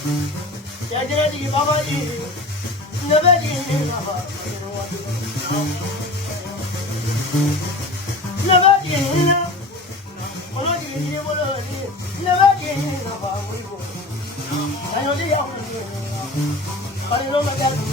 Yajadi Babadi, Nabadi, Nabadi, Nabadi, I know the young, but I know my dad.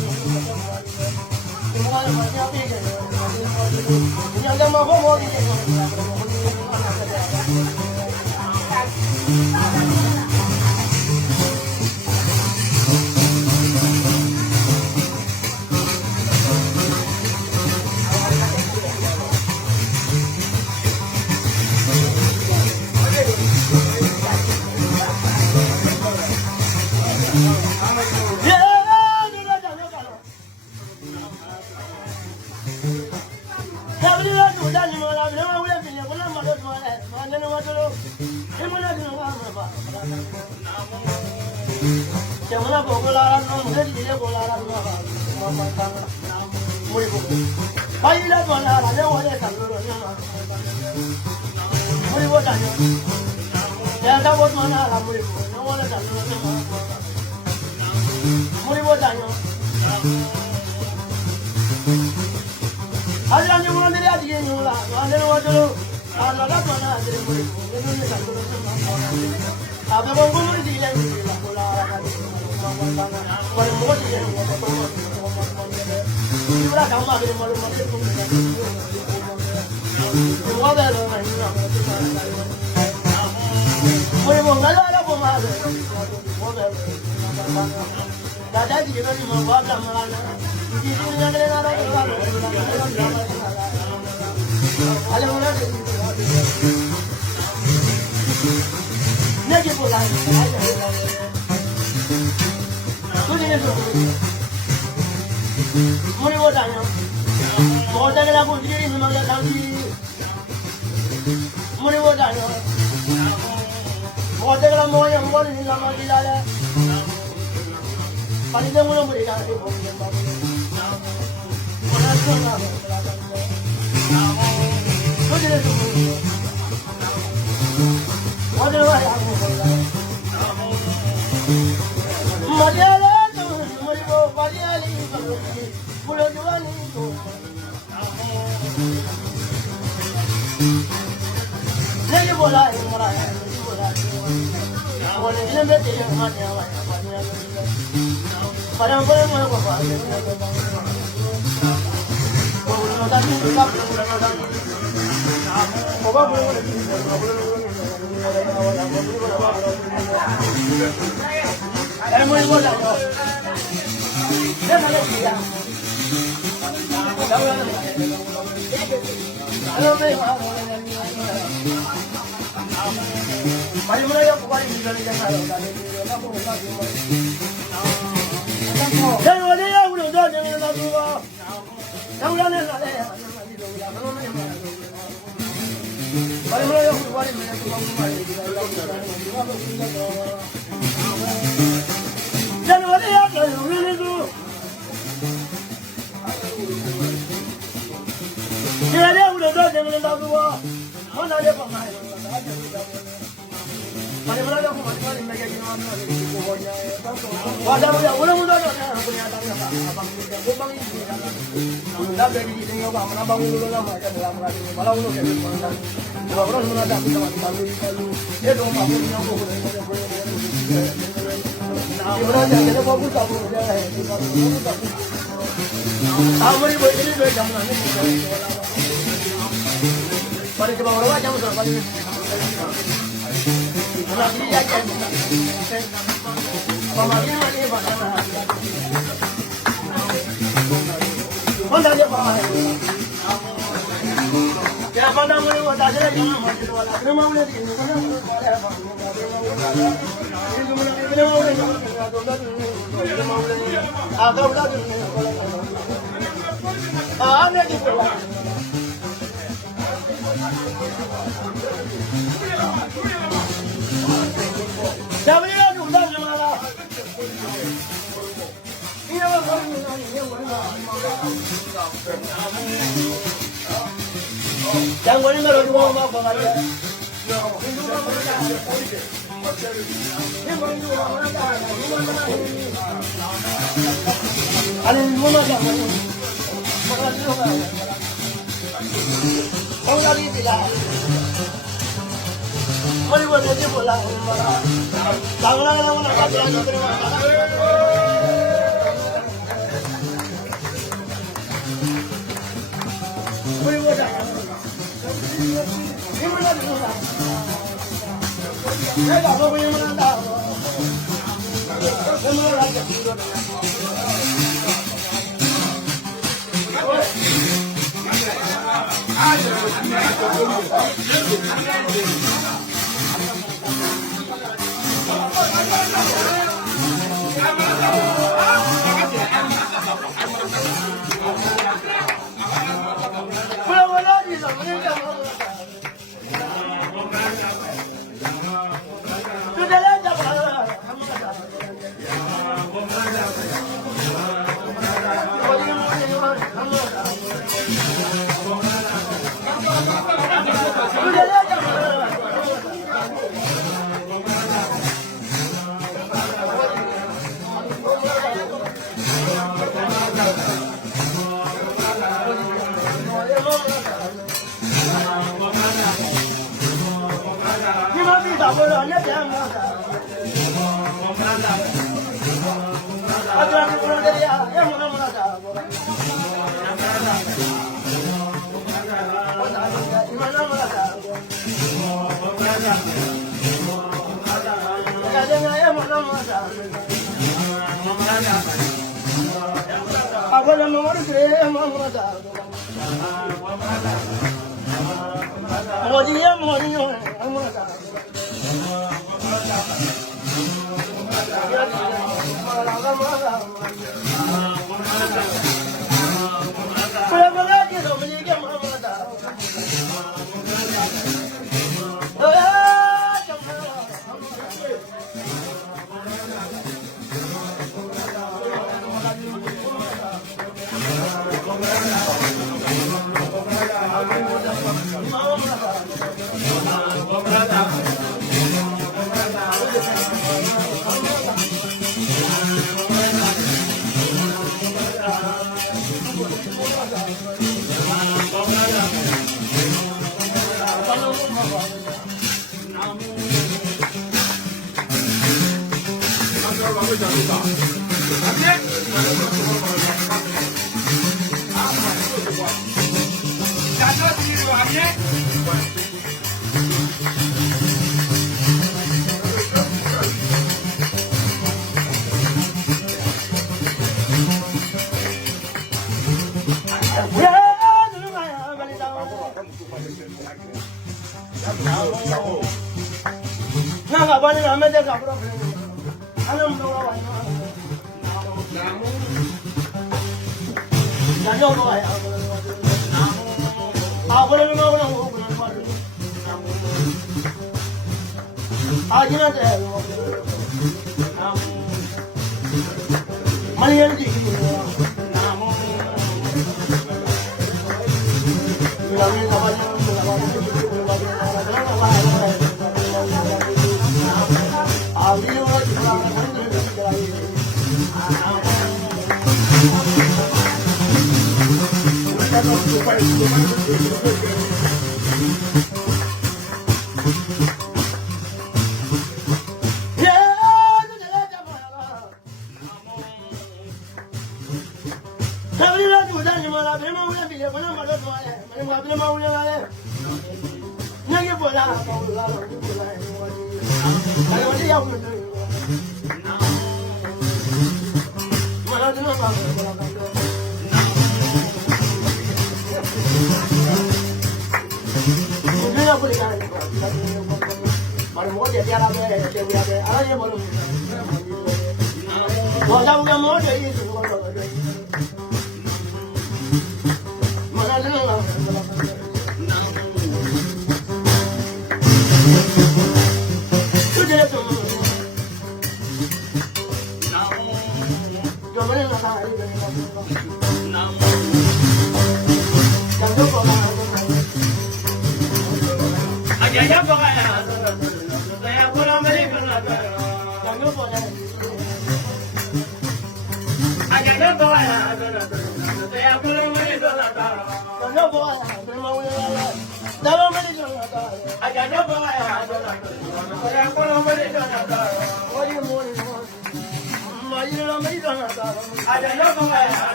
Ayah,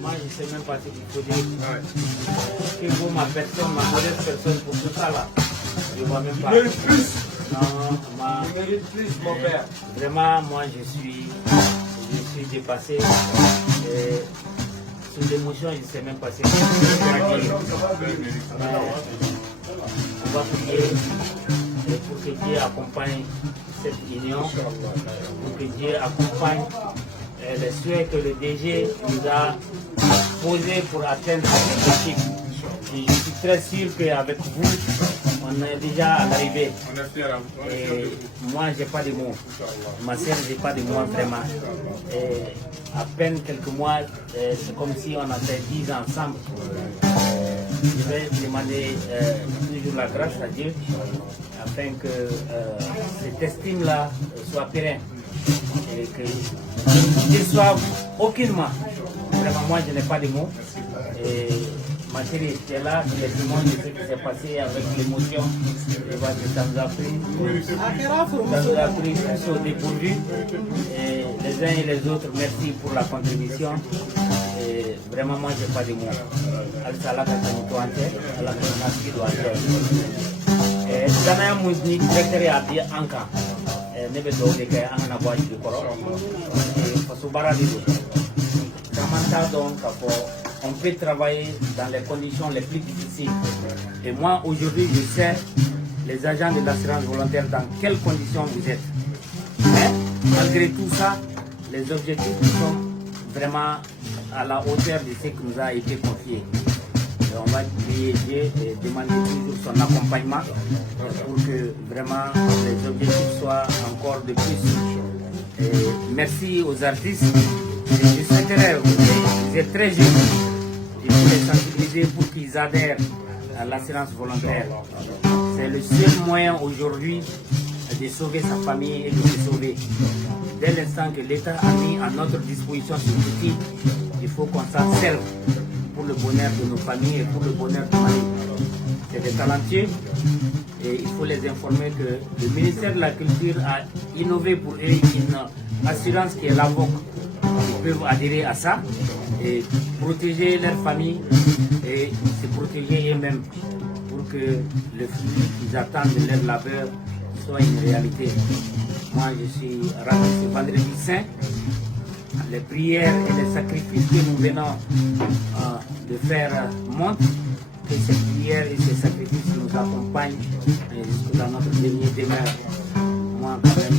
Moi, je ne sais même pas ce qu'il faut dire. Que vous, ma personne, ma modeste personne, pour tout ça là, je ne vois même pas. Il plus. Non, Il mérite plus, mon père. vraiment, moi, je suis dépassé. Sur l'émotion, je ne sais même pas ce qu'il faut dire. On va prier pour que Dieu accompagne cette union, pour que Dieu accompagne les souhaits que le DG nous a posés pour atteindre cet objectif. Et je suis très sûr qu'avec vous, on est déjà à l'arrivée. Et moi, je n'ai pas de mots. Ma sœur, je n'ai pas de mots vraiment. Et à peine quelques mois, c'est comme si on a fait 10 ans ensemble. Je vais demander toujours la grâce à Dieu afin que cette estime-là soit pérenne et que je ne déçoive aucunement. Vraiment, moi, je n'ai pas de mots. Et ma chérie était là, tout le monde de ce qui s'est passé avec l'émotion. Je vois que ça nous a pris plus au dépourvu. Et les uns et les autres, merci pour la contribution. Et vraiment, moi, je n'ai pas de mots. Al-Salah, Dana Mousni, directeur à Bia Anka, Nebe Dode, Anna Boy du Coro, Fasubara du donc, on peut travailler dans les conditions les plus difficiles. Et moi, aujourd'hui, je sais, les agents de l'assurance volontaire, dans quelles conditions vous êtes. Mais, malgré tout ça, les objectifs sont vraiment à la hauteur de ce qui nous a été confié. on va prier Dieu et demander toujours son accompagnement pour que vraiment les objectifs soient encore de plus. Et merci aux artistes. Je souhaiterais, vous êtes très jeunes, il faut les sensibiliser pour qu'ils adhèrent à l'assurance volontaire. C'est le seul moyen aujourd'hui de sauver sa famille et de se sauver. Dès l'instant que l'État a mis à notre disposition ce outil, il faut qu'on s'en serve pour le bonheur de nos familles et pour le bonheur de Mali. C'est des talentueux et il faut les informer que le ministère de la Culture a innové pour eux une assurance qui est la VOC. Ils peuvent adhérer à ça et protéger leur famille et se protéger eux-mêmes pour que le fruit qu'ils attendent de leur labeur soit une réalité. Moi, je suis ravi ce vendredi saint. Les prières et les sacrifices que nous venons de faire montrent que ces prières et ces sacrifices nous accompagnent jusqu'à notre dernier demeure. Moi, quand même,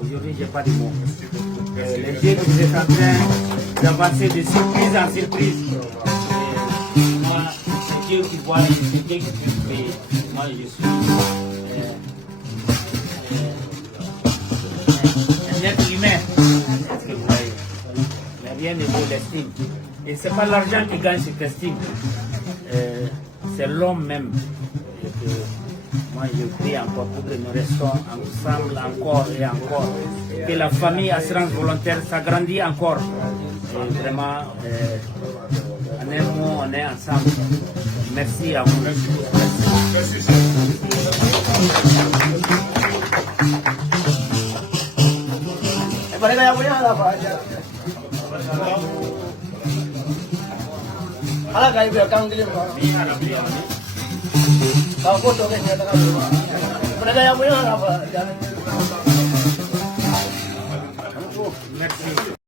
aujourd'hui, je n'ai pas de mots. Les jeunes, vous êtes en train d'avancer de surprise en surprise. Moi, c'est Dieu qui voit, c'est Dieu qui peut payer. Moi, je suis un être humain. Mais rien ne vaut l'estime. Et ce n'est pas l'argent qui gagne cette estime. C'est l'homme même. Et que moi, je prie encore pour que nous restons ensemble encore et encore. Que la famille assurance volontaire s'agrandit encore. Et vraiment, en un mot, on est ensemble. Merci à vous. Merci. Ala kaya biar kang kirim ko. Kau foto kan dia tengah. Mereka yang punya apa? Merci.